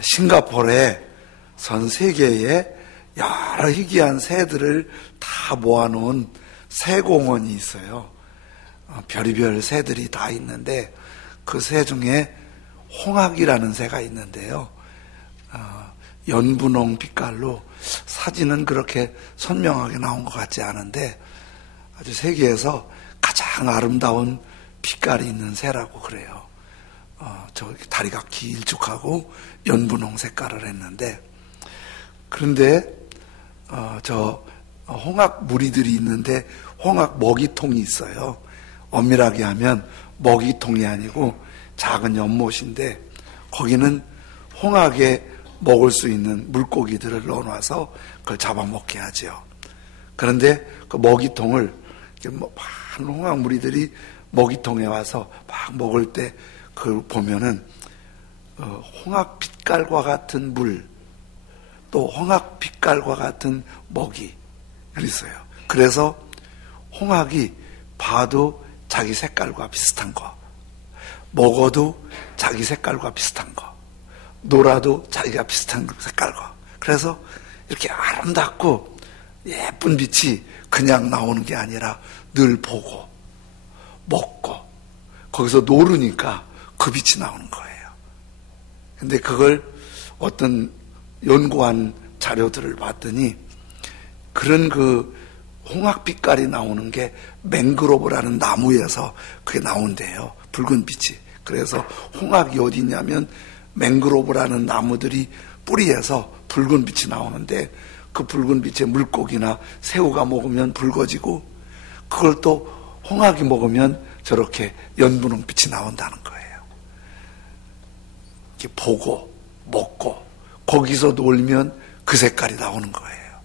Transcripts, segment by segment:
싱가포르에 전 세계에 여러 희귀한 새들을 다 모아놓은 새공원이 있어요. 별의별 새들이 다 있는데 그 새 중에 홍학이라는 새가 있는데요. 연분홍 빛깔로 사진은 그렇게 선명하게 나온 것 같지 않은데 아주 세계에서 가장 아름다운 빛깔이 있는 새라고 그래요. 저 다리가 길쭉하고 연분홍 색깔을 했는데, 그런데 저 홍학 무리들이 있는데 홍학 먹이통이 있어요. 엄밀하게 하면 먹이통이 아니고 작은 연못인데 거기는 홍학에 먹을 수 있는 물고기들을 넣어놔서 그걸 잡아먹게 하죠. 그런데 그 먹이통을 많은 홍학 무리들이 먹이통에 와서 막 먹을 때 그걸 보면은 홍학 빛깔과 같은 물, 또 홍학 빛깔과 같은 먹이 있어요. 그래서 홍학이 봐도 자기 색깔과 비슷한 거, 먹어도 자기 색깔과 비슷한 거, 놀아도 자기가 비슷한 색깔과, 그래서 이렇게 아름답고 예쁜 빛이 그냥 나오는 게 아니라 늘 보고 먹고 거기서 노르니까 그 빛이 나오는 거예요. 근데 그걸 어떤 연구한 자료들을 봤더니 그런 그 홍학 빛깔이 나오는 게 맹그로브라는 나무에서 그게 나온대요. 붉은 빛이. 그래서 홍학이 어디 있냐면 맹그로브라는 나무들이 뿌리에서 붉은 빛이 나오는데 그 붉은 빛에 물고기나 새우가 먹으면 붉어지고 그걸 또 홍학이 먹으면 저렇게 연분홍 빛이 나온다는 거예요. 이렇게 보고 먹고 거기서 놀면 그 색깔이 나오는 거예요.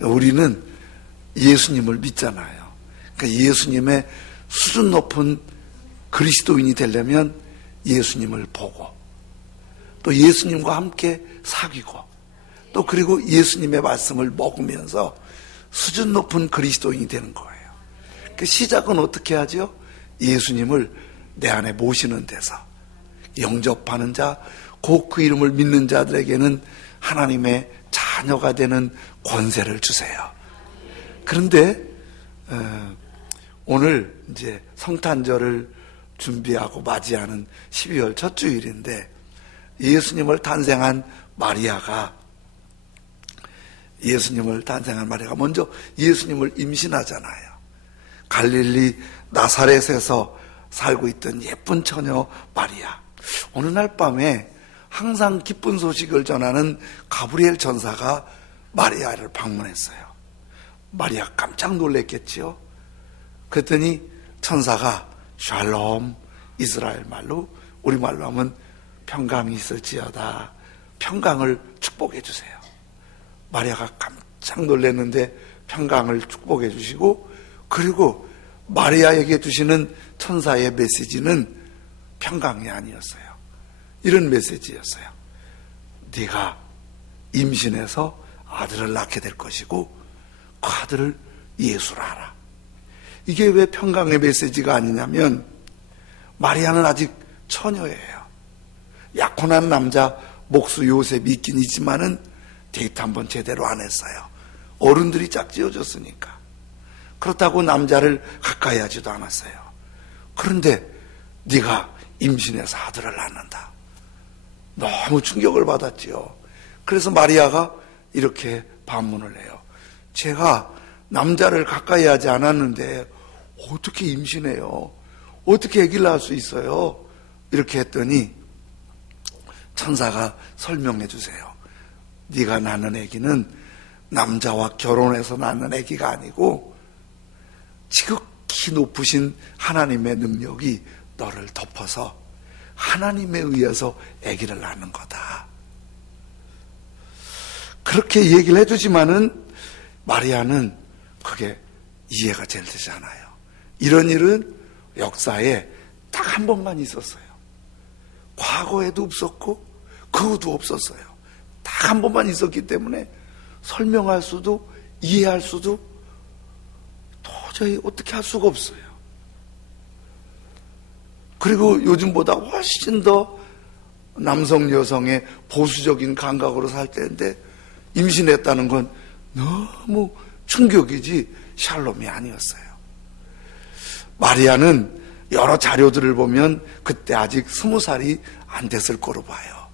우리는 예수님을 믿잖아요. 그러니까 예수님의 수준 높은 그리스도인이 되려면 예수님을 보고 또 예수님과 함께 사귀고 또 그리고 예수님의 말씀을 먹으면서 수준 높은 그리스도인이 되는 거예요. 그 시작은 어떻게 하죠? 예수님을 내 안에 모시는 데서 영접하는 자, 곧 그 이름을 믿는 자들에게는 하나님의 자녀가 되는 권세를 주세요. 그런데 오늘 이제 성탄절을 준비하고 맞이하는 12월 첫 주일인데 예수님을 탄생한 마리아가 먼저 예수님을 임신하잖아요. 갈릴리 나사렛에서 살고 있던 예쁜 처녀 마리아. 어느 날 밤에 항상 기쁜 소식을 전하는 가브리엘 천사가 마리아를 방문했어요. 마리아 깜짝 놀랐겠지요. 그랬더니 천사가 샬롬, 이스라엘 말로, 우리말로 하면 평강이 있을지어다, 평강을 축복해 주세요. 마리아가 깜짝 놀랐는데 평강을 축복해 주시고, 그리고 마리아에게 주시는 천사의 메시지는 평강이 아니었어요. 이런 메시지였어요. 네가 임신해서 아들을 낳게 될 것이고 그 아들을 예수라 하라. 이게 왜 평강의 메시지가 아니냐면 마리아는 아직 처녀예요. 약혼한 남자 목수 요셉이 있긴 있지만은 데이트 한번 제대로 안 했어요. 어른들이 짝지어졌으니까. 그렇다고 남자를 가까이 하지도 않았어요. 그런데 네가 임신해서 아들을 낳는다. 너무 충격을 받았지요. 그래서 마리아가 이렇게 반문을 해요. 제가 남자를 가까이 하지 않았는데 어떻게 임신해요? 어떻게 아기를 낳을 수 있어요? 이렇게 했더니 천사가 설명해 주세요. 네가 낳는 아기는 남자와 결혼해서 낳는 아기가 아니고 지극히 높으신 하나님의 능력이 너를 덮어서 하나님에 의해서 아기를 낳는 거다. 그렇게 얘기를 해주지만은 마리아는 그게 이해가 잘 되지 않아요. 이런 일은 역사에 딱 한 번만 있었어요. 과거에도 없었고 그 후도 없었어요. 딱 한 번만 있었기 때문에 설명할 수도 이해할 수도 도저히 어떻게 할 수가 없어요. 그리고 요즘보다 훨씬 더 남성 여성의 보수적인 감각으로 살 때인데 임신했다는 건 너무 충격이지 샬롬이 아니었어요. 마리아는 여러 자료들을 보면 그때 아직 20살이 안 됐을 거로 봐요.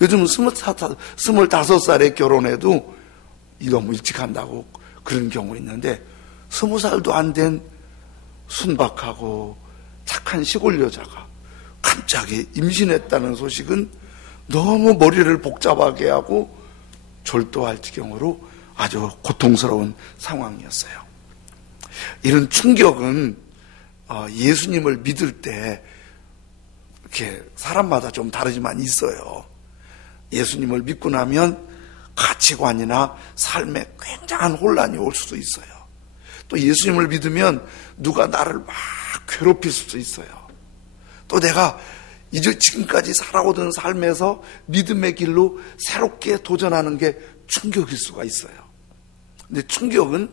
요즘 25살에 결혼해도 너무 일찍 한다고 그런 경우 있는데 20살도 안 된 순박하고 착한 시골 여자가 갑자기 임신했다는 소식은 너무 머리를 복잡하게 하고 졸도할 지경으로 아주 고통스러운 상황이었어요. 이런 충격은 예수님을 믿을 때 이렇게 사람마다 좀 다르지만 있어요. 예수님을 믿고 나면 가치관이나 삶에 굉장한 혼란이 올 수도 있어요. 또 예수님을 믿으면 누가 나를 막 괴롭힐 수도 있어요. 또 내가 이제 지금까지 살아오던 삶에서 믿음의 길로 새롭게 도전하는 게 충격일 수가 있어요. 근데 충격은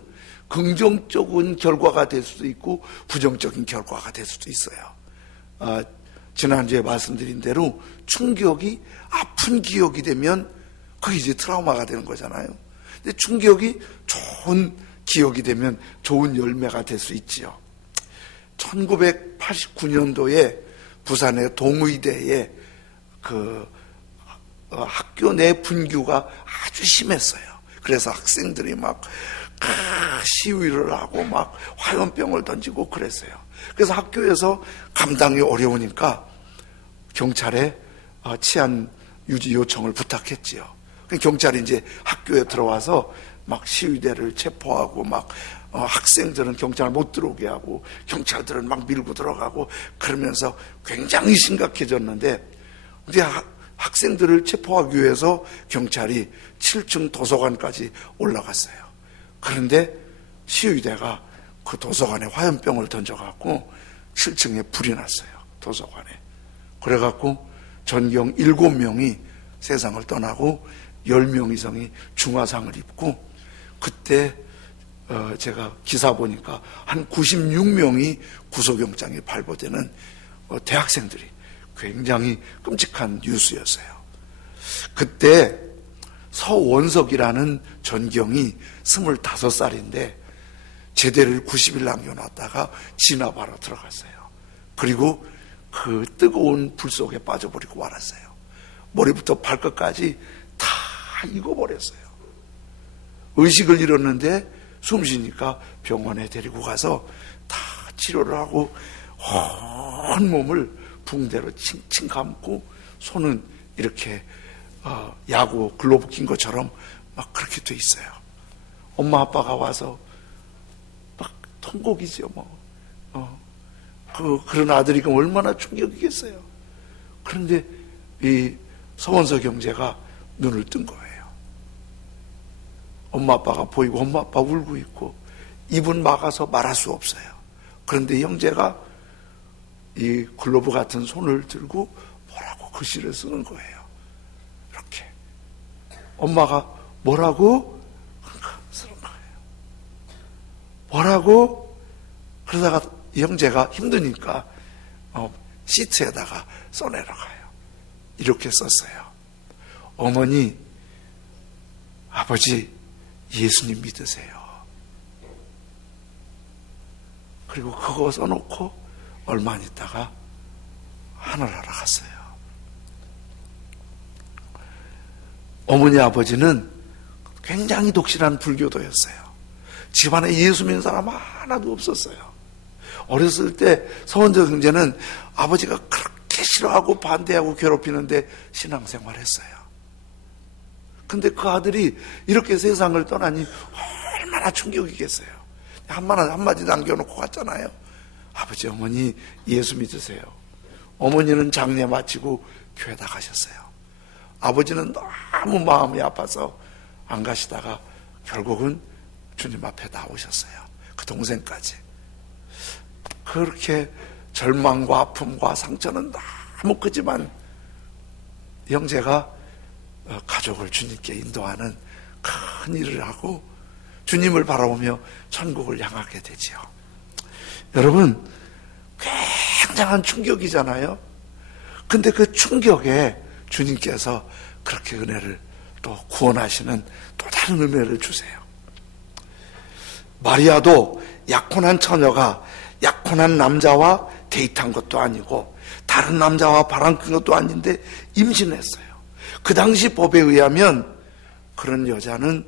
긍정적인 결과가 될 수도 있고 부정적인 결과가 될 수도 있어요. 지난주에 말씀드린 대로 충격이 아픈 기억이 되면 그게 이제 트라우마가 되는 거잖아요. 근데 충격이 좋은 기억이 되면 좋은 열매가 될 수 있지요. 1989년도에 부산의 동의대에 학교 내 분규가 아주 심했어요. 그래서 학생들이 막 시위를 하고 막 화염병을 던지고 그랬어요. 그래서 학교에서 감당이 어려우니까 경찰에 치안 유지 요청을 부탁했지요. 경찰이 이제 학교에 들어와서 막 시위대를 체포하고 막 학생들은 경찰을 못 들어오게 하고 경찰들은 막 밀고 들어가고 그러면서 굉장히 심각해졌는데 이제 학생들을 체포하기 위해서 경찰이 7층 도서관까지 올라갔어요. 그런데 시위대가 그 도서관에 화염병을 던져갖고 7층에 불이 났어요. 도서관에. 그래갖고 전경 7명이 세상을 떠나고 10명 이상이 중화상을 입고 그때 제가 기사 보니까 한 96명이 구속영장이 발부되는 대학생들이 굉장히 끔찍한 뉴스였어요. 그때 서원석이라는 전경이 25살인데 제대를 90일 남겨놨다가 진압하러 들어갔어요. 그리고 그 뜨거운 불 속에 빠져버리고 말았어요. 머리부터 발끝까지 다 익어버렸어요. 의식을 잃었는데 숨 쉬니까 병원에 데리고 가서 다 치료를 하고 온몸을 붕대로 칭칭 감고 손은 이렇게 야구 글로브 낀 것처럼 막 그렇게 돼 있어요. 엄마 아빠가 와서 막 통곡이죠. 그런 아들이 얼마나 충격이겠어요. 그런데 이 서원석 형제가 눈을 뜬 거예요. 엄마 아빠가 보이고 엄마 아빠 울고 있고 입은 막아서 말할 수 없어요. 그런데 형제가 이 글로브 같은 손을 들고 뭐라고 글씨를 쓰는 거예요. 이렇게. 엄마가 뭐라고? 쓰는 거예요. 뭐라고? 그러다가 형제가 힘드니까 시트에다가 써내려가요. 이렇게 썼어요. 어머니, 아버지, 예수님 믿으세요. 그리고 그거 써놓고 얼마 안 있다가 하늘나라 갔어요. 어머니 아버지는 굉장히 독실한 불교도였어요. 집안에 예수 믿는 사람 하나도 없었어요. 어렸을 때 서원석 형제는 아버지가 그렇게 싫어하고 반대하고 괴롭히는데 신앙생활을 했어요. 근데 그 아들이 이렇게 세상을 떠나니 얼마나 충격이겠어요. 한마디 남겨놓고 갔잖아요. 아버지, 어머니 예수 믿으세요. 어머니는 장례 마치고 교회다 가셨어요. 아버지는 너무 마음이 아파서 안 가시다가 결국은 주님 앞에 나오셨어요. 그 동생까지. 그렇게 절망과 아픔과 상처는 너무 크지만 형제가 가족을 주님께 인도하는 큰 일을 하고 주님을 바라보며 천국을 향하게 되지요. 여러분, 굉장한 충격이잖아요. 근데 그 충격에 주님께서 그렇게 은혜를 또 구원하시는 또 다른 은혜를 주세요. 마리아도 약혼한 처녀가 약혼한 남자와 데이트한 것도 아니고 다른 남자와 바람핀 것도 아닌데 임신했어요. 그 당시 법에 의하면 그런 여자는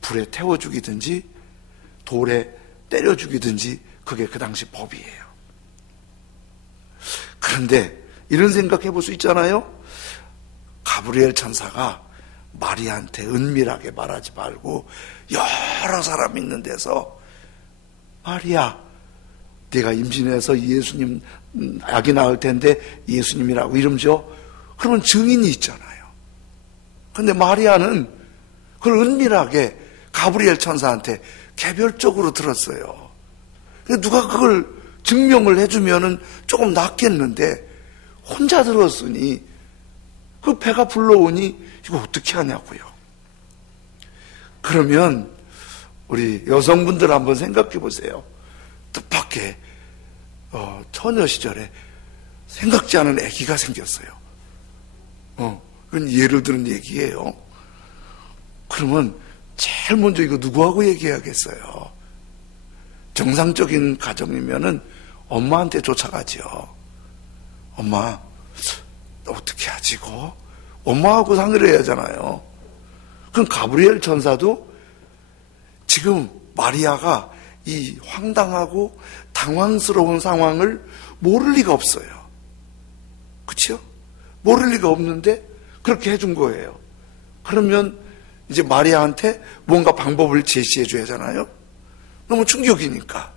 불에 태워 죽이든지 돌에 때려 죽이든지 그게 그 당시 법이에요. 그런데 이런 생각해 볼 수 있잖아요. 가브리엘 천사가 마리아한테 은밀하게 말하지 말고 여러 사람 있는 데서 마리아, 네가 임신해서 예수님 아기 낳을 텐데 예수님이라고 이름 지어. 그러면 증인이 있잖아요. 그런데 마리아는 그걸 은밀하게 가브리엘 천사한테 개별적으로 들었어요. 누가 그걸 증명을 해주면은 조금 낫겠는데 혼자 들었으니 그 배가 불러오니 이거 어떻게 하냐고요. 그러면 우리 여성분들 한번 생각해 보세요. 뜻밖의 처녀 시절에 생각지 않은 아기가 생겼어요. 그건 예를 드는 얘기예요. 그러면 제일 먼저 이거 누구하고 얘기해야겠어요? 정상적인 가정이면은 엄마한테 쫓아가죠. 엄마, 어떻게 하지, 이거? 엄마하고 상의를 해야 하잖아요. 그럼 가브리엘 천사도 지금 마리아가 이 황당하고 당황스러운 상황을 모를 리가 없어요. 그렇죠? 모를 리가 없는데 그렇게 해준 거예요. 그러면 이제 마리아한테 뭔가 방법을 제시해 줘야 하잖아요. 너무 충격이니까.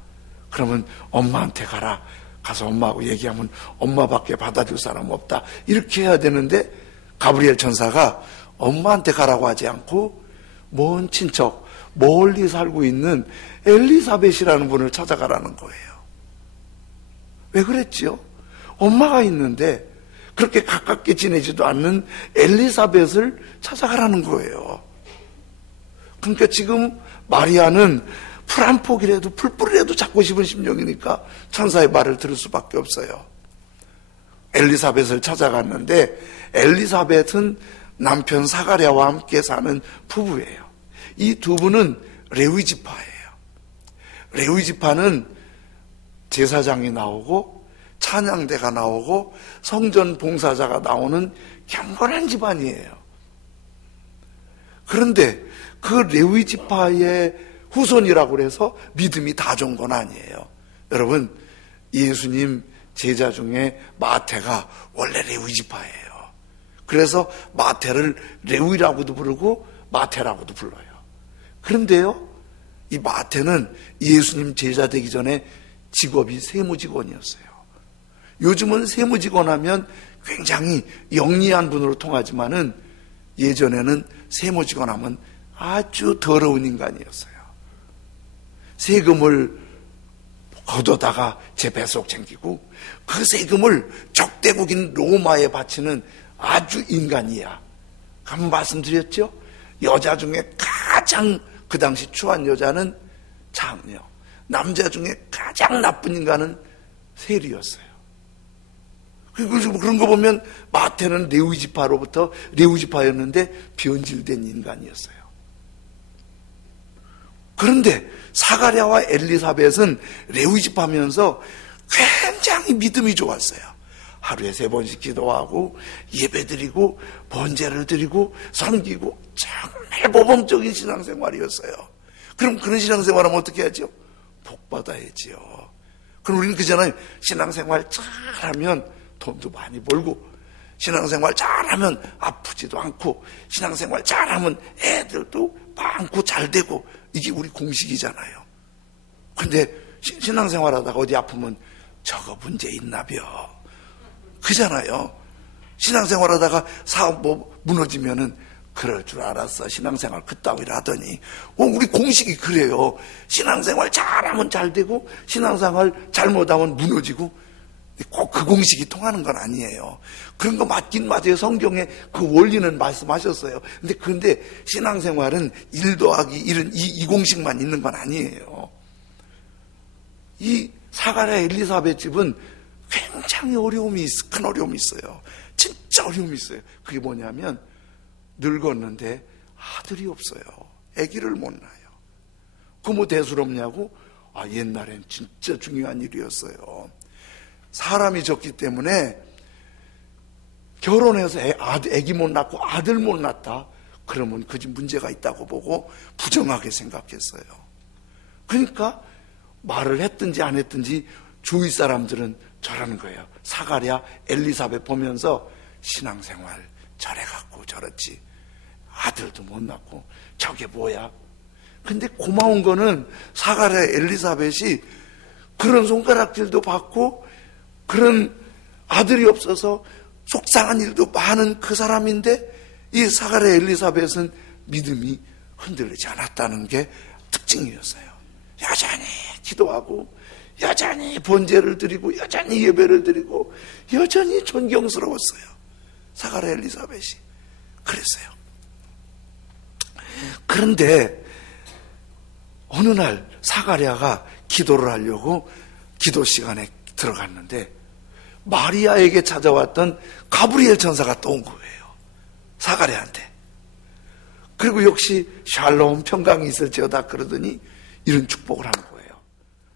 그러면 엄마한테 가라. 가서 엄마하고 얘기하면 엄마밖에 받아줄 사람 없다. 이렇게 해야 되는데 가브리엘 천사가 엄마한테 가라고 하지 않고 먼 친척, 멀리 살고 있는 엘리사벳이라는 분을 찾아가라는 거예요. 왜 그랬지요? 엄마가 있는데 그렇게 가깝게 지내지도 않는 엘리사벳을 찾아가라는 거예요. 그러니까 지금 마리아는 풀 한 폭이라도 풀뿌리라도 잡고 싶은 심정이니까 천사의 말을 들을 수밖에 없어요. 엘리사벳을 찾아갔는데 엘리사벳은 남편 사가랴와 함께 사는 부부예요. 이 두 분은 레위 지파예요. 레위 지파는 제사장이 나오고 찬양대가 나오고 성전 봉사자가 나오는 경건한 집안이에요. 그런데 그 레위 지파의 후손이라고 해서 믿음이 다 좋은 건 아니에요. 여러분, 예수님 제자 중에 마태가 원래 레위 지파예요. 그래서 마태를 레위라고도 부르고 마태라고도 불러요. 그런데요, 이 마태는 예수님 제자 되기 전에 직업이 세무직원이었어요. 요즘은 세무직원 하면 굉장히 영리한 분으로 통하지만은 예전에는 세무직원 하면 아주 더러운 인간이었어요. 세금을 걷어다가 제 뱃속 챙기고 그 세금을 적대국인 로마에 바치는 아주 인간이야. 한번 말씀드렸죠? 여자 중에 가장 그 당시 추한 여자는 장녀, 남자 중에 가장 나쁜 인간은 세리였어요. 그리고 그런 거 보면 마태는 레위 지파로부터 레위 지파였는데 변질된 인간이었어요. 그런데 사가랴와 엘리사벳은 레위 지파면서 굉장히 믿음이 좋았어요. 하루에 3번씩 기도하고 예배드리고 번제를 드리고 섬기고 정말 모범적인 신앙생활이었어요. 그럼 그런 신앙생활하면 어떻게 하죠? 복 받아야지요. 그럼 우리는 그잖아요. 신앙생활 잘하면 돈도 많이 벌고 신앙생활 잘하면 아프지도 않고 신앙생활 잘하면 애들도 많고 잘 되고 이게 우리 공식이잖아요. 근데 신앙생활 하다가 어디 아프면 저거 문제 있나벼. 그잖아요. 신앙생활 하다가 사업 무너지면은 그럴 줄 알았어. 신앙생활 그따위를 하더니. 우리 공식이 그래요. 신앙생활 잘하면 잘 되고 신앙생활 잘못하면 무너지고 꼭 그 공식이 통하는 건 아니에요. 그런 거 맞긴 맞아요. 성경에 그 원리는 말씀하셨어요. 근데 신앙생활은 1 더하기 1은 이 공식만 있는 건 아니에요. 이 사가랴 엘리사벳 집은 굉장히 큰 어려움이 있어요. 진짜 어려움이 있어요. 그게 뭐냐면 늙었는데 아들이 없어요. 아기를 못 낳아요. 그 뭐 대수롭냐고? 옛날엔 진짜 중요한 일이었어요. 사람이 적기 때문에 결혼해서 아기 못 낳고 아들 못 낳았다, 그러면 그 집 문제가 있다고 보고 부정하게 생각했어요. 그러니까 말을 했든지 안 했든지 주위 사람들은 저러는 거예요. 사가랴, 엘리사벳 보면서 신앙생활 저래갖고 저렇지, 아들도 못 낳고 저게 뭐야. 근데 고마운 거는 사가랴, 엘리사벳이 그런 손가락질도 받고 그런 아들이 없어서 속상한 일도 많은 그 사람인데, 이 사가랴, 엘리사벳은 믿음이 흔들리지 않았다는 게 특징이었어요. 여전히 기도하고 여전히 번제를 드리고 여전히 예배를 드리고 여전히 존경스러웠어요. 사가랴, 엘리사벳이 그랬어요. 그런데 어느 날 사가랴가 기도를 하려고 기도 시간에 들어갔는데 마리아에게 찾아왔던 가브리엘 천사가 또 온 거예요. 사가랴한테. 그리고 역시 샬롬, 평강이 있을지어다 그러더니 이런 축복을 하는 거예요.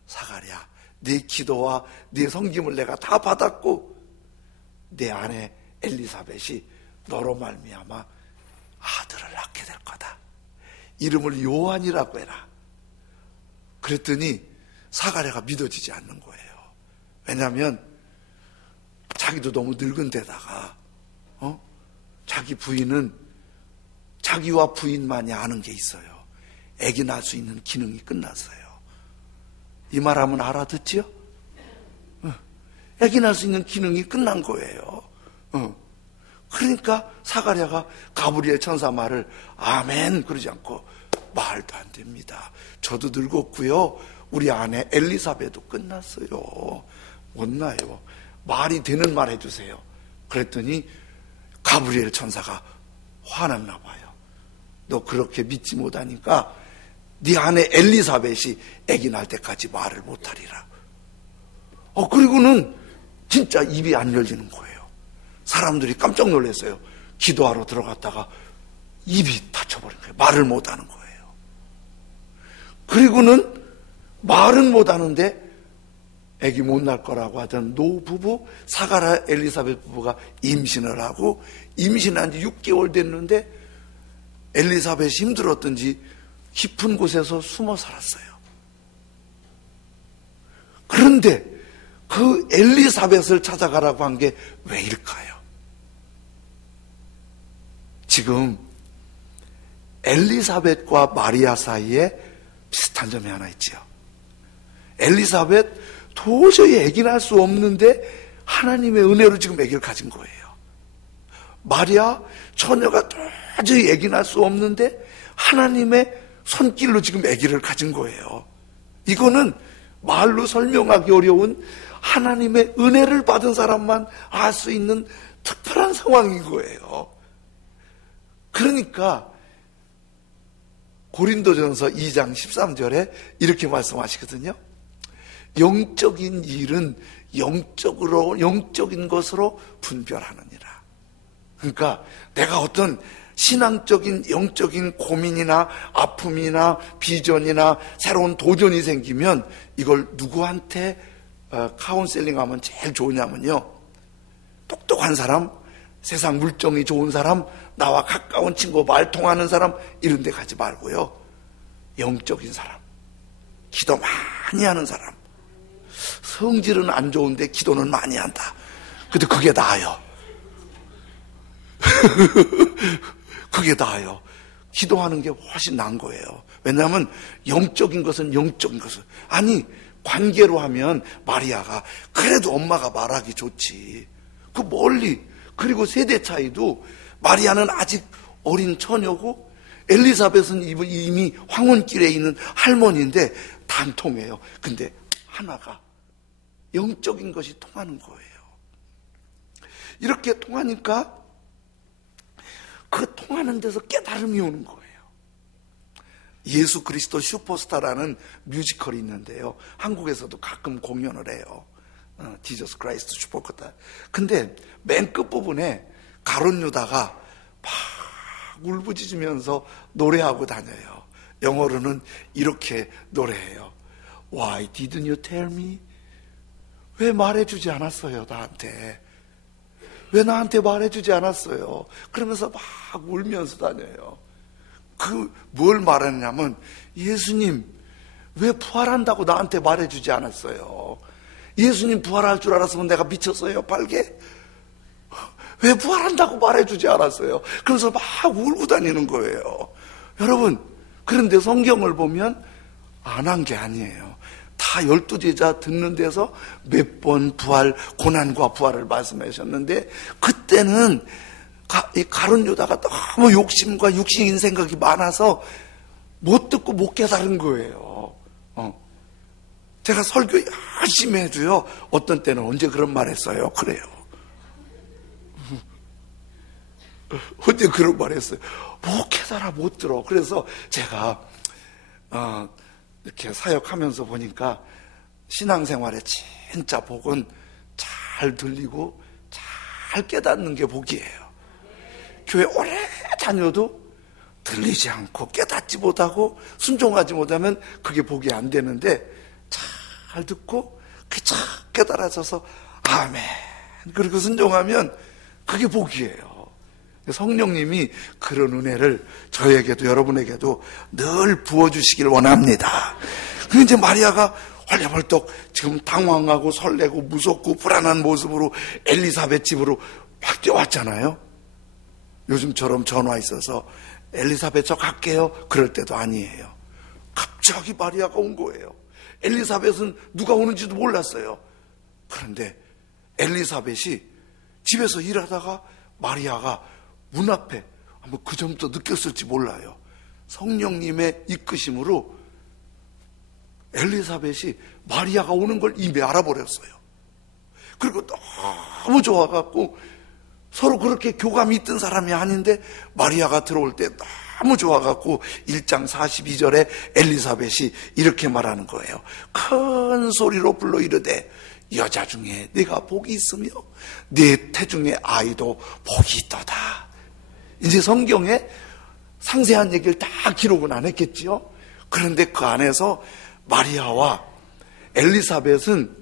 사가랴, 네 기도와 네 섬김을 내가 다 받았고 내 아내 엘리사벳이 너로 말미암아 아들을 낳게 될 거다. 이름을 요한이라고 해라. 그랬더니 사가랴가 믿어지지 않는 거예요. 왜냐하면 자기도 너무 늙은 데다가 자기 부인은 자기와 부인만이 아는 게 있어요. 아기 낳을 수 있는 기능이 끝났어요. 이 말하면 알아듣지요? 아기 낳을 수 있는 기능이 끝난 거예요. 그러니까 사가랴가 가브리엘 천사 말을 아멘 그러지 않고, 말도 안 됩니다. 저도 늙었고요. 우리 아내 엘리사벳도 끝났어요. 못 나요. 말이 되는 말 해주세요. 그랬더니 가브리엘 천사가 화났나 봐요. 너 그렇게 믿지 못하니까 네 아내 엘리사벳이 아기 낳을 때까지 말을 못하리라. 그리고는 진짜 입이 안 열리는 거예요. 사람들이 깜짝 놀랐어요. 기도하러 들어갔다가 입이 닫혀버린 거예요. 말을 못하는 거예요. 그리고는 말은 못하는데 아기 못 낳을 거라고 하던 노부부 사가랴, 엘리사벳 부부가 임신을 하고, 임신한 지 6개월 됐는데 엘리사벳이 힘들었던지 깊은 곳에서 숨어 살았어요. 그런데 그 엘리사벳을 찾아가라고 한 게 왜일까요? 지금 엘리사벳과 마리아 사이에 비슷한 점이 하나 있죠. 엘리사벳 도저히 아기 낳을 수 없는데 하나님의 은혜로 지금 아기를 가진 거예요. 마리아 처녀가 도저히 아기 낳을 수 없는데 하나님의 손길로 지금 아기를 가진 거예요. 이거는 말로 설명하기 어려운 하나님의 은혜를 받은 사람만 알 수 있는 특별한 상황인 거예요. 그러니까 고린도전서 2장 13절에 이렇게 말씀하시거든요. 영적인 일은 영적인 것으로 분별하느니라. 그러니까 내가 어떤 신앙적인 영적인 고민이나 아픔이나 비전이나 새로운 도전이 생기면 이걸 누구한테 카운셀링하면 제일 좋으냐면요, 똑똑한 사람, 세상 물정이 좋은 사람, 나와 가까운 친구, 말 통하는 사람, 이런 데 가지 말고요, 영적인 사람, 기도 많이 하는 사람. 성질은 안 좋은데 기도는 많이 한다. 근데 그게 나아요. 그게 나아요. 기도하는 게 훨씬 나은 거예요. 왜냐하면 영적인 것은 영적인 것은, 아니 관계로 하면 마리아가 그래도 엄마가 말하기 좋지. 그 멀리, 그리고 세대 차이도 마리아는 아직 어린 처녀고 엘리사벳은 이미 황혼길에 있는 할머니인데 단통해요. 근데 하나가 영적인 것이 통하는 거예요. 이렇게 통하니까 그 통하는 데서 깨달음이 오는 거예요. 예수 그리스도 슈퍼스타라는 뮤지컬이 있는데요, 한국에서도 가끔 공연을 해요. 지저스 크라이스트 슈퍼스타. 근데 맨 끝부분에 가룟 유다가 막 울부짖으면서 노래하고 다녀요. 영어로는 이렇게 노래해요. Why didn't you tell me? 왜 말해주지 않았어요, 나한테? 왜 나한테 말해주지 않았어요? 그러면서 막 울면서 다녀요. 뭘 말하냐면, 예수님, 왜 부활한다고 나한테 말해주지 않았어요? 예수님 부활할 줄 알았으면 내가 미쳤어요, 빨개? 왜 부활한다고 말해주지 않았어요? 그러면서 막 울고 다니는 거예요. 여러분, 그런데 성경을 보면 안 한 게 아니에요. 다 12제자 듣는 데서 몇 번 부활, 고난과 부활을 말씀하셨는데, 그때는 이 가룟 유다가 너무 욕심과 육신인 생각이 많아서 못 듣고 못 깨달은 거예요. 제가 설교 열심히 해도요, 어떤 때는 언제 그런 말 했어요? 그래요. 언제 그런 말 했어요? 못 깨달아, 못 들어. 그래서 제가 이렇게 사역하면서 보니까 신앙생활에 진짜 복은 잘 들리고 잘 깨닫는 게 복이에요. 교회 오래 다녀도 들리지 않고 깨닫지 못하고 순종하지 못하면 그게 복이 안 되는데, 잘 듣고 잘 깨달아져서 아멘 그리고 순종하면 그게 복이에요. 성령님이 그런 은혜를 저에게도 여러분에게도 늘 부어주시길 원합니다. 그런데 이제 마리아가 헐레벌떡 지금 당황하고 설레고 무섭고 불안한 모습으로 엘리사벳 집으로 막 뛰어왔잖아요. 요즘처럼 전화 있어서 엘리사벳 저 갈게요 그럴 때도 아니에요. 갑자기 마리아가 온 거예요. 엘리사벳은 누가 오는지도 몰랐어요. 그런데 엘리사벳이 집에서 일하다가 마리아가 문 앞에, 아마 그 점부터 느꼈을지 몰라요. 성령님의 이끄심으로 엘리사벳이 마리아가 오는 걸 이미 알아버렸어요. 그리고 너무 좋아갖고, 서로 그렇게 교감이 있던 사람이 아닌데 마리아가 들어올 때 너무 좋아갖고 1장 42절에 엘리사벳이 이렇게 말하는 거예요. 큰 소리로 불러 이르되 여자 중에 네가 복이 있으며 네 태중의 아이도 복이 있도다. 이제 성경에 상세한 얘기를 다 기록은 안 했겠지요. 그런데 그 안에서 마리아와 엘리사벳은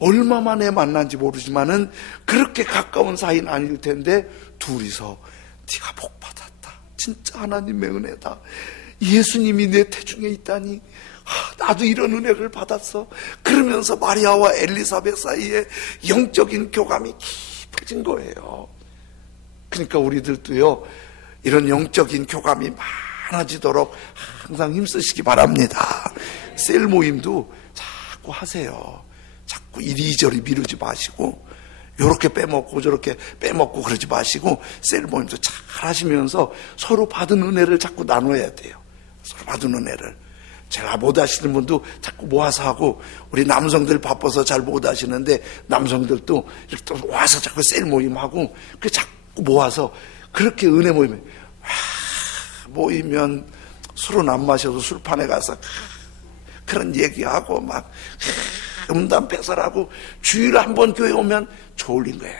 얼마 만에 만난지 모르지만은 그렇게 가까운 사이는 아닐 텐데 둘이서 네가 복 받았다. 진짜 하나님의 은혜다. 예수님이 내 태중에 있다니. 나도 이런 은혜를 받았어. 그러면서 마리아와 엘리사벳 사이에 영적인 교감이 깊어진 거예요. 그러니까 우리들도요, 이런 영적인 교감이 많아지도록 항상 힘쓰시기 바랍니다. 셀 모임도 자꾸 하세요. 자꾸 이리저리 미루지 마시고, 요렇게 빼먹고 저렇게 빼먹고 그러지 마시고, 셀 모임도 잘 하시면서 서로 받은 은혜를 자꾸 나눠야 돼요. 서로 받은 은혜를. 잘 못 하시는 분도 자꾸 모아서 하고, 우리 남성들 바빠서 잘 못 하시는데 남성들도 이렇게 또 와서 자꾸 셀 모임하고, 그 자꾸 모아서 그렇게 은혜 모이면 술은 안 마셔도 술판에 가서 그런 얘기하고 막 음담패설하고, 주일에 한 번 교회 오면 졸린 거예요.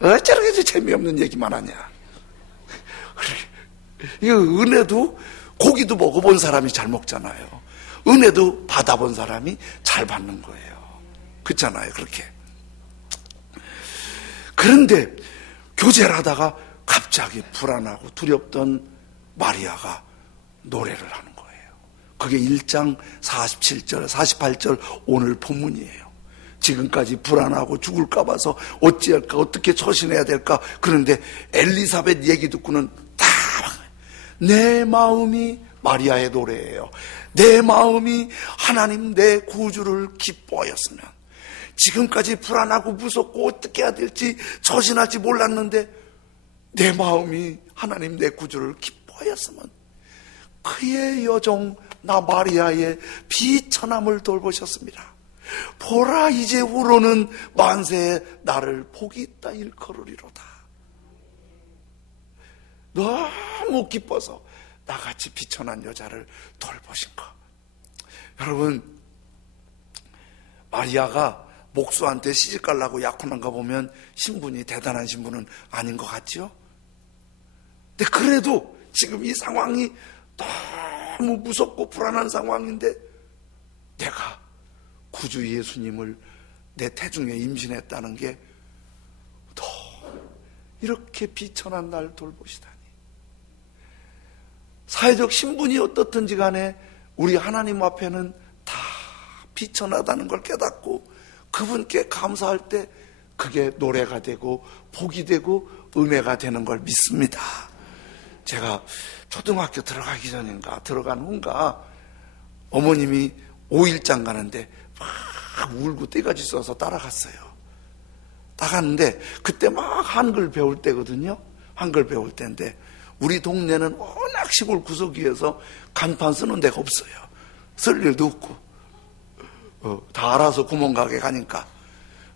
어쩌라고 재미없는 얘기만 하냐. 이 은혜도 고기도 먹어본 사람이 잘 먹잖아요. 은혜도 받아본 사람이 잘 받는 거예요. 그렇잖아요. 그렇게. 그런데 교제를 하다가 갑자기 불안하고 두렵던 마리아가 노래를 하는 거예요. 그게 1장 47절, 48절 오늘 본문이에요. 지금까지 불안하고 죽을까 봐서 어찌할까, 어떻게 처신해야 될까. 그런데 엘리사벳 얘기 듣고는 다 내 마음이, 마리아의 노래예요. 내 마음이 하나님 내 구주를 기뻐하였으면, 지금까지 불안하고 무섭고 어떻게 해야 될지 처신할지 몰랐는데 내 마음이 하나님 내 구주를 기뻐하였으면 그의 여종 나 마리아의 비천함을 돌보셨습니다. 보라 이제후로는 만세에 나를 복이 있다 일컬으리로다. 너무 기뻐서 나같이 비천한 여자를 돌보신 것. 여러분, 마리아가 목수한테 시집가려고 약혼한 거 보면 신분이 대단한 신분은 아닌 것 같죠? 근데 그래도 지금 이 상황이 너무 무섭고 불안한 상황인데 내가 구주 예수님을 내 태중에 임신했다는 게 더 이렇게 비천한 날 돌보시다니. 사회적 신분이 어떻든지 간에 우리 하나님 앞에는 다 비천하다는 걸 깨닫고 그분께 감사할 때 그게 노래가 되고 복이 되고 은혜가 되는 걸 믿습니다. 제가 초등학교 들어가기 전인가 들어간 후인가 어머님이 5일장 가는데 막 울고 떼가지 써서 따라갔어요. 따갔는데 그때 막 한글 배울 때거든요. 한글 배울 때인데 우리 동네는 워낙 시골 구석이어서 간판 쓰는 데가 없어요. 쓸 일도 없고 다 알아서 구멍가게 가니까.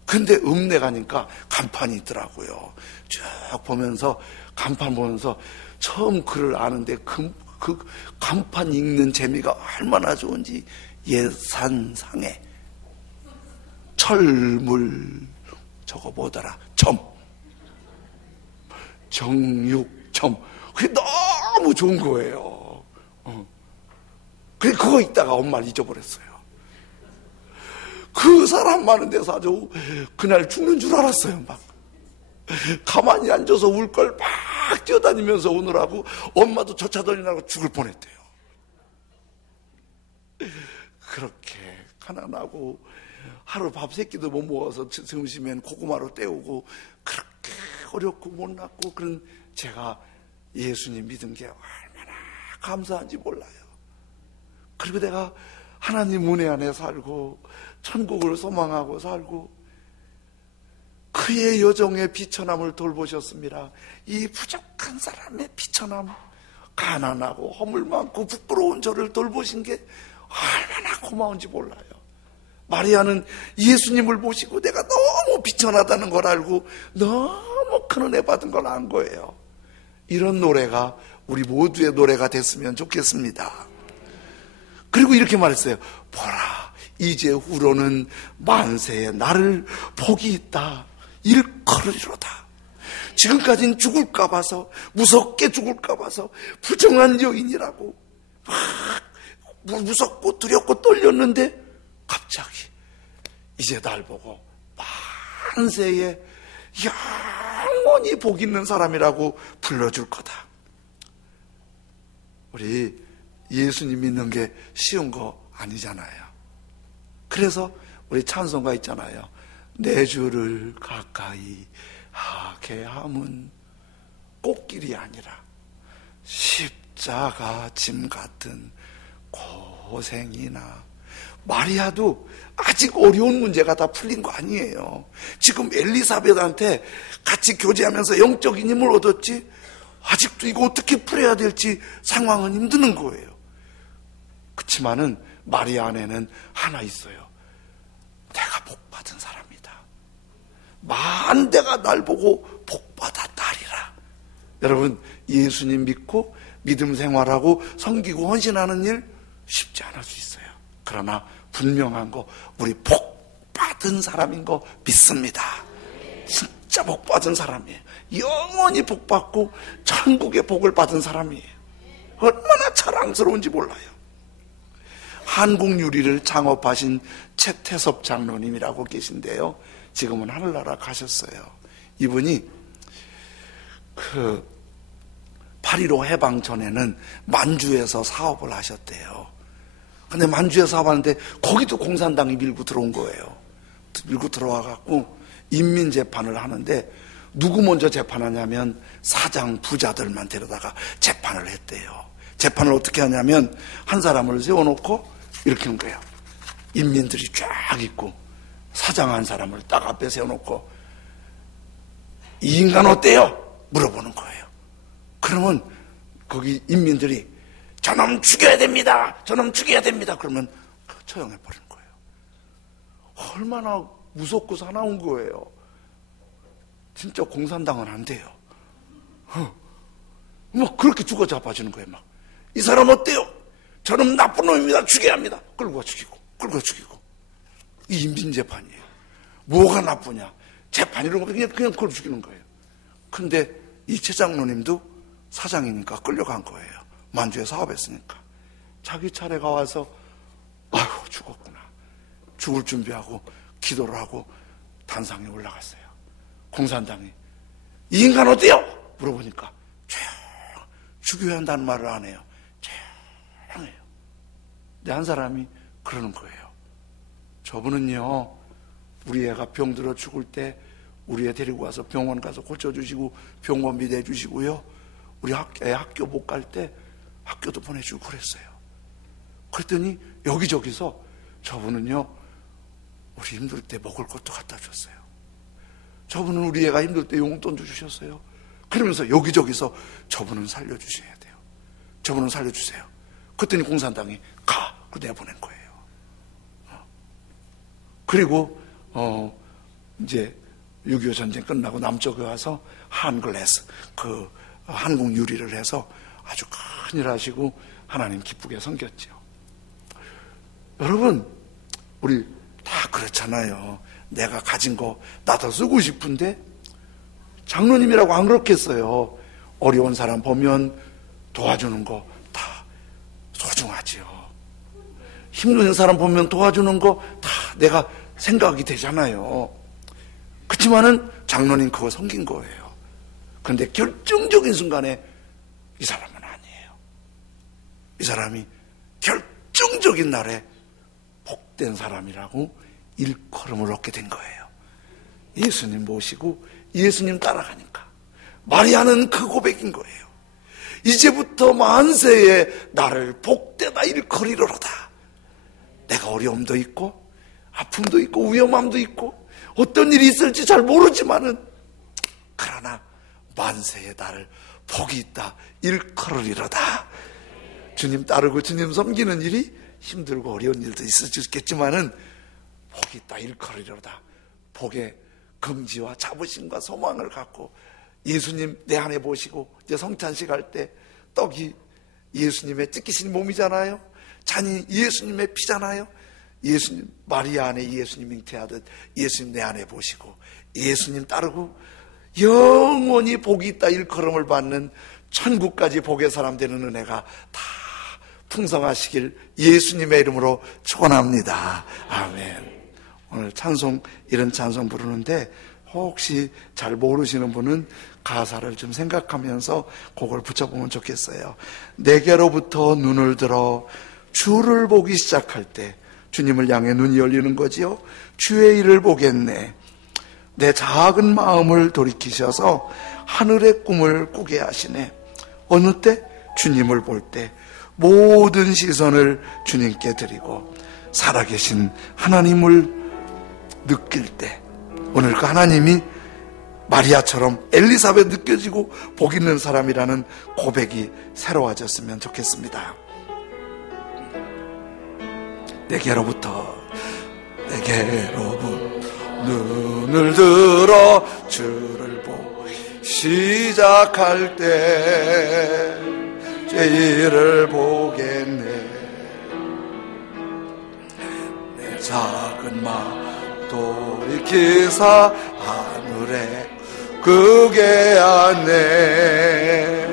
근데 읍내 가니까 간판이 있더라고요. 쭉 보면서 간판 보면서 처음 글을 아는데 그 간판 읽는 재미가 얼마나 좋은지. 예산상에 철물 저거 뭐더라 점 정육점 그게 너무 좋은 거예요. 그래 그거 있다가 엄마를 잊어버렸어요. 그 사람 많은 데서 아주 그날 죽는 줄 알았어요. 막 가만히 앉아서 울 걸 막 뛰어다니면서 오느라고 엄마도 쫓아다니느라고 죽을 뻔했대요. 그렇게 가난하고 하루 밥 세 끼도 못 먹어서 점심엔 고구마로 때우고 그렇게 어렵고 못났고 그런 제가 예수님 믿은 게 얼마나 감사한지 몰라요. 그리고 내가 하나님 은혜 안에 살고 천국을 소망하고 살고 그의 여종의 비천함을 돌보셨습니다. 이 부족한 사람의 비천함, 가난하고 허물 많고 부끄러운 저를 돌보신 게 얼마나 고마운지 몰라요. 마리아는 예수님을 보시고 내가 너무 비천하다는 걸 알고 너무 큰 은혜 받은 걸 안 거예요. 이런 노래가 우리 모두의 노래가 됐으면 좋겠습니다. 그리고 이렇게 말했어요. 보라, 이제 후로는 만세에 나를 복이 있다. 일컬으리로다. 지금까지는 죽을까 봐서, 무섭게 죽을까 봐서 부정한 여인이라고 막 무섭고 두렵고 떨렸는데 갑자기 이제 날 보고 만세에 영원히 복 있는 사람이라고 불러줄 거다. 우리 예수님 믿는 게 쉬운 거 아니잖아요. 그래서 우리 찬송가 있잖아요. 내 주를 가까이 하게 함은 꽃길이 아니라 십자가 짐 같은 고생이나. 마리아도 아직 어려운 문제가 다 풀린 거 아니에요. 지금 엘리사벳한테 같이 교제하면서 영적인 힘을 얻었지 아직도 이거 어떻게 풀어야 될지 상황은 힘드는 거예요. 그렇지만은 마리아 안에는 하나 있어요. 내가 복받은 사람이다. 만대가 날 보고 복받았다리라. 여러분, 예수님 믿고 믿음 생활하고 섬기고 헌신하는 일 쉽지 않을 수 있어요. 그러나 분명한 거, 우리 복받은 사람인 거 믿습니다. 진짜 복받은 사람이에요. 영원히 복받고 천국의 복을 받은 사람이에요. 얼마나 자랑스러운지 몰라요. 한국유리를 창업하신 최태섭 장로님이라고 계신데요. 지금은 하늘나라 가셨어요. 이분이 8.15 해방 전에는 만주에서 사업을 하셨대요. 근데 만주에서 사업하는데 거기도 공산당이 밀고 들어온 거예요. 밀고 들어와갖고 인민재판을 하는데 누구 먼저 재판하냐면 사장 부자들만 데려다가 재판을 했대요. 재판을 어떻게 하냐면 한 사람을 세워놓고 이렇게 한 거예요. 인민들이 쫙 있고 사장 한 사람을 딱 앞에 세워놓고 이 인간 어때요? 물어보는 거예요. 그러면 거기 인민들이 저놈 죽여야 됩니다. 저놈 죽여야 됩니다. 그러면 처형해버리는 거예요. 얼마나 무섭고 사나운 거예요. 진짜 공산당은 안 돼요. 막 그렇게 죽어 잡아주는 거예요. 막 이 사람 어때요? 저놈 나쁜 놈입니다. 죽여야 합니다. 끌고 죽이고 이 인민재판이에요. 뭐가 나쁘냐? 재판 이런 거 그냥 그걸 죽이는 거예요. 근데 이채 장로님도 사장이니까 끌려간 거예요. 만주에 사업했으니까. 자기 차례가 와서 아휴 죽었구나. 죽을 준비하고 기도를 하고 단상에 올라갔어요. 공산당이 이 인간 어때요? 물어보니까 죽여야 한다는 말을 안 해요. 조용해요. 근데 한 사람이 그러는 거예요. 저분은요, 우리 애가 병들어 죽을 때 우리 애 데리고 와서 병원 가서 고쳐주시고 병원비 내주시고요, 우리 애 학교 못 갈 때 학교도 보내주고 그랬어요. 그랬더니 여기저기서 저분은요, 우리 힘들 때 먹을 것도 갖다 줬어요. 저분은 우리 애가 힘들 때 용돈도 주셨어요. 그러면서 여기저기서 저분은 살려주셔야 돼요. 저분은 살려주세요. 그랬더니 공산당이 가! 그 내보낸 거예요. 그리고 이제 6.25 전쟁 끝나고 남쪽에 와서 한글래스, 그 한국 유리를 해서 아주 큰 일 하시고 하나님 기쁘게 섬겼죠. 여러분, 우리 다 그렇잖아요. 내가 가진 거 나도 쓰고 싶은데 장로님이라고 안 그렇겠어요. 어려운 사람 보면 도와주는 거 다 소중하지요. 힘든 사람 보면 도와주는 거 다 내가 생각이 되잖아요. 그렇지만은 장로님 그거 섬긴 거예요. 그런데 결정적인 순간에 이 사람은 아니에요. 이 사람이 결정적인 날에 복된 사람이라고 일컬음을 얻게 된 거예요. 예수님 모시고 예수님 따라가니까 마리아는 그 고백인 거예요. 이제부터 만세에 나를 복되다 일컬이로다. 내가 어려움도 있고 아픔도 있고 위험함도 있고 어떤 일이 있을지 잘 모르지만은 그러나 만세에 나를 복이 있다 일컬으리로다. 주님 따르고 주님 섬기는 일이 힘들고 어려운 일도 있을 수 있겠지만은 복이 있다 일컬으리로다. 복의 긍지와 자부심과 소망을 갖고 예수님 내 안에 보시고 이제 성찬식 할 때 떡이 예수님의 찢기신 몸이잖아요. 잔이 예수님의 피잖아요. 예수님 마리아 안에 예수님 잉태하듯 예수님 내 안에 보시고 예수님 따르고 영원히 복이 있다 일컬음을 받는 천국까지 복의 사람 되는 은혜가 다 풍성하시길 예수님의 이름으로 축원합니다. 아멘. 오늘 찬송, 이런 찬송 부르는데 혹시 잘 모르시는 분은 가사를 좀 생각하면서 그걸 붙여보면 좋겠어요. 내게로부터 눈을 들어 주를 보기 시작할 때 주님을 향해 눈이 열리는 거지요. 주의 일을 보겠네. 내 작은 마음을 돌이키셔서 하늘의 꿈을 꾸게 하시네. 어느 때? 주님을 볼 때 모든 시선을 주님께 드리고 살아계신 하나님을 느낄 때, 오늘 그 하나님이 마리아처럼 엘리사벳 느껴지고 복 있는 사람이라는 고백이 새로워졌으면 좋겠습니다. 내게로부터 눈을 들어 주를 보기 시작할 때 죄를 보겠네. 내 작은 마음 돌이키사 하늘에 그게 안에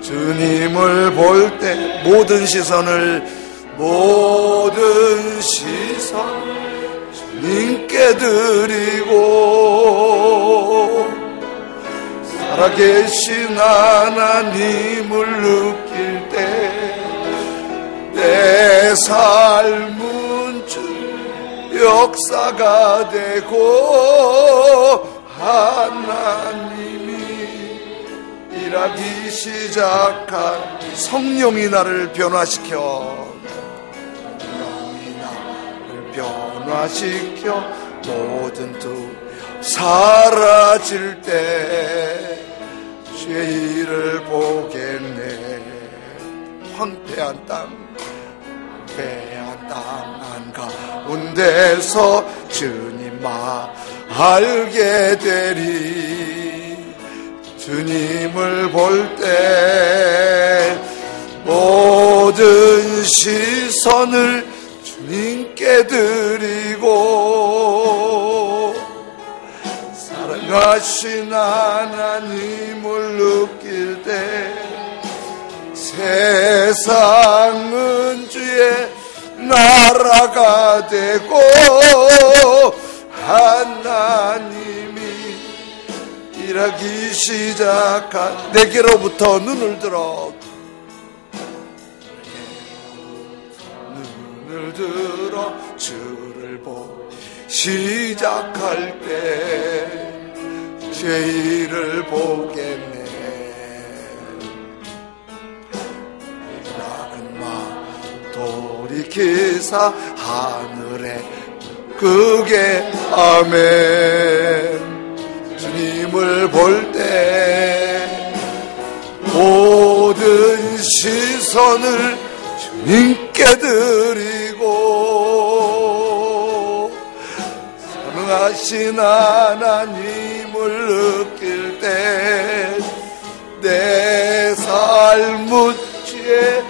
주님을 볼 때 모든 시선 주님께 드리고 살아계신 하나님을 느낄 때 내 삶은 주 역사가 되고 하나님이 일하기 시작한 성령이 나를 변화시켜 모든 두 사라질 때 죄를 보겠네. 황폐한 땅 한가운데서 주님만 알게 되리. 주님을 볼 때 모든 시선을 주님께 드리고 세상은 주의 나라가 되고 하나님이 일하기 시작한 내게로부터 눈을 들어 주를 보기 시작할 때 죄를 보겠네. 작은 마음 돌이키사 하늘에 그게 아멘. 주님을 볼 때 모든 시선을 주님께 드리고 선하신 하나님을 느낄 때 내 삶은 주의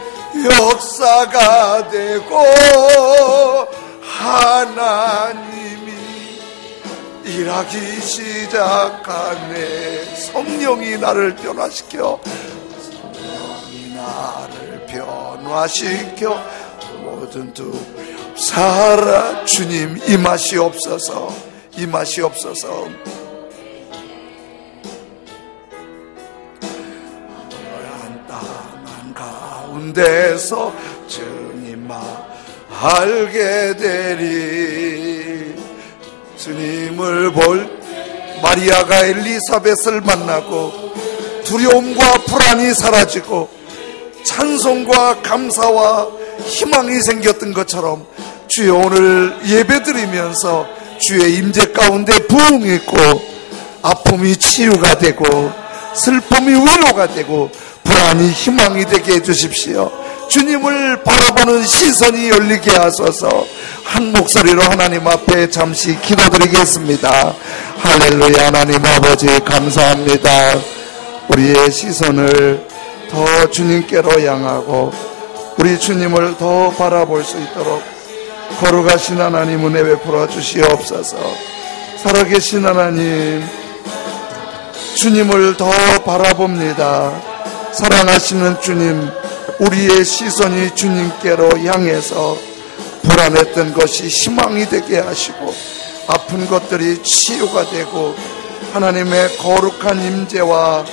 역사가 되고 하나님이 일하기 시작하네. 성령이 나를 변화시켜 변화시켜 모든 두려움 살아. 주님 임하시옵소서. 임하시옵소서. 한땅한 가운데서 주님만 알게 되리. 주님을 볼 마리아가 엘리사벳을 만나고 두려움과 불안이 사라지고 찬송과 감사와 희망이 생겼던 것처럼 주여 오늘 예배드리면서 주의 임재 가운데 부흥이 있고 아픔이 치유가 되고 슬픔이 위로가 되고 불안이 희망이 되게 해주십시오. 주님을 바라보는 시선이 열리게 하소서. 한 목소리로 하나님 앞에 잠시 기도드리겠습니다. 할렐루야. 하나님 아버지 감사합니다. 우리의 시선을 더 주님께로 향하고 우리 주님을 더 바라볼 수 있도록 거룩하신 하나님 은혜 베풀어 주시옵소서. 살아계신 하나님, 주님을 더 바라봅니다. 사랑하시는 주님, 우리의 시선이 주님께로 향해서 불안했던 것이 희망이 되게 하시고 아픈 것들이 치유가 되고 하나님의 거룩한 임재와